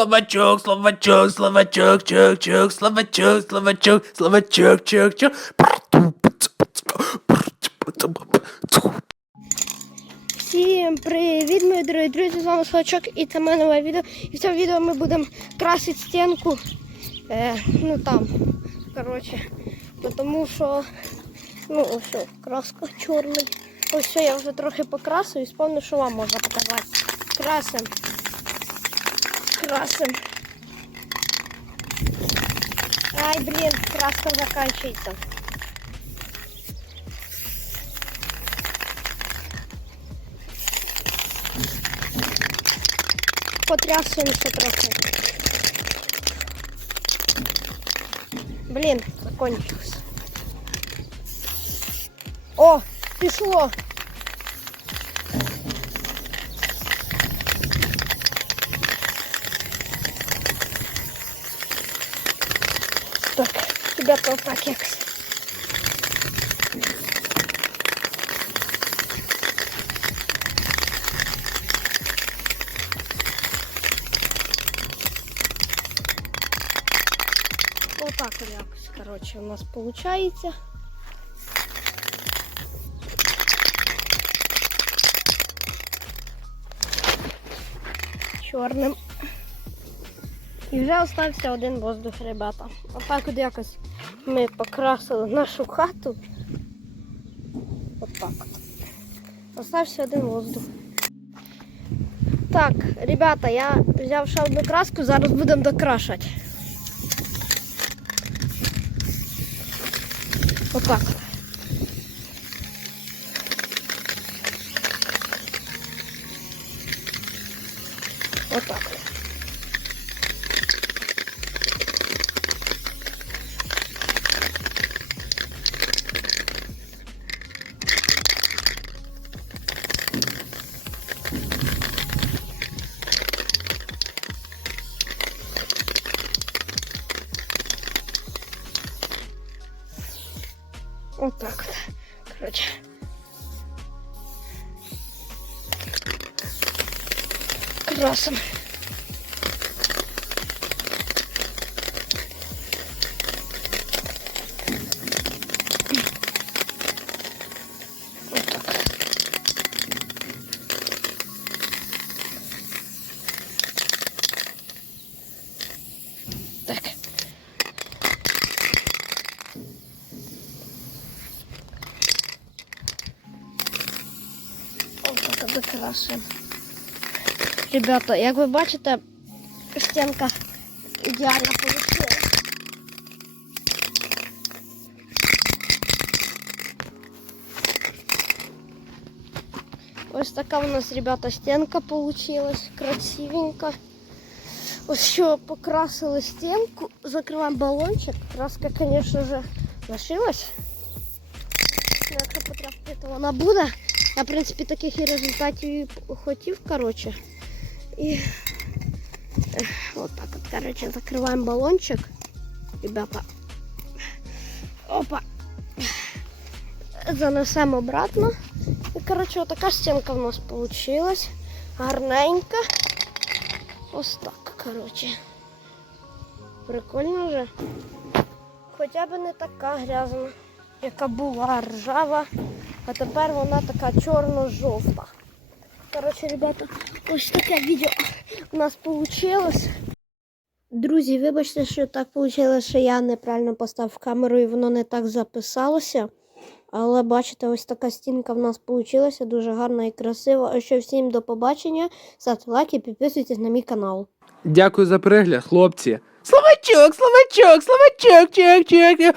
словачок, словачок, словачок, чок, чок, словачок, словачок, словачок, чок, чок. Всім привіт, мої дорогі друзі! З вами Слачок і це моє нове відео. І в цьому відео ми будемо красити стінку. Е, ну там. Коротше. бо Тому що ну ось краска чорний. Ось все, я вже трохи покрасив і спомнив, що вам можна показати. Красим. Красим. Ай, блін, краска закінчується. Потрясуємося трохи. Блін, закончилось. О, Так, bir de topak. Вот так якось, короче, у нас получается. Черным І вже остався один воздух, ребята. Отак от якось ми покрасили нашу хату. Отак от. Остався один воздух. Так, ребята, я взяв одну краску, зараз будемо докрашати. Отак. Отак. так вот. Короче. Отак. докрашуємо. Ребята, як ви бачите, стінка ідеально вийшла. Ось така у нас, ребята, стінка получилась. Красивенько. Ось що покрасили стінку, закриваємо балончик. Краска, звісно ж, лишилась. Ну, Якщо потрапити, то вона буде. Я, в принципі, таких і результатів хотів, коротше. І ех, от так от, коротше, закриваємо балончик. Ребята. Опа. Занесемо обратно. І, коротше, отака стінка в нас вийшла. Гарненька. Ось так, коротше. Прикольно вже. Хоча б не така грязна, яка була ржава. А тепер вона така чорно-жовта. Коротше, ребята, ось таке відео у нас вийшло. Друзі, вибачте, що так вийшло, що я неправильно поставив камеру і воно не так записалося. Але бачите, ось така стінка в нас вийшла, дуже гарна і красива. А що всім до побачення. Ставте лайк і підписуйтесь на мій канал. Дякую за перегляд, хлопці. Словачок, словачок, словачок, чок, чок.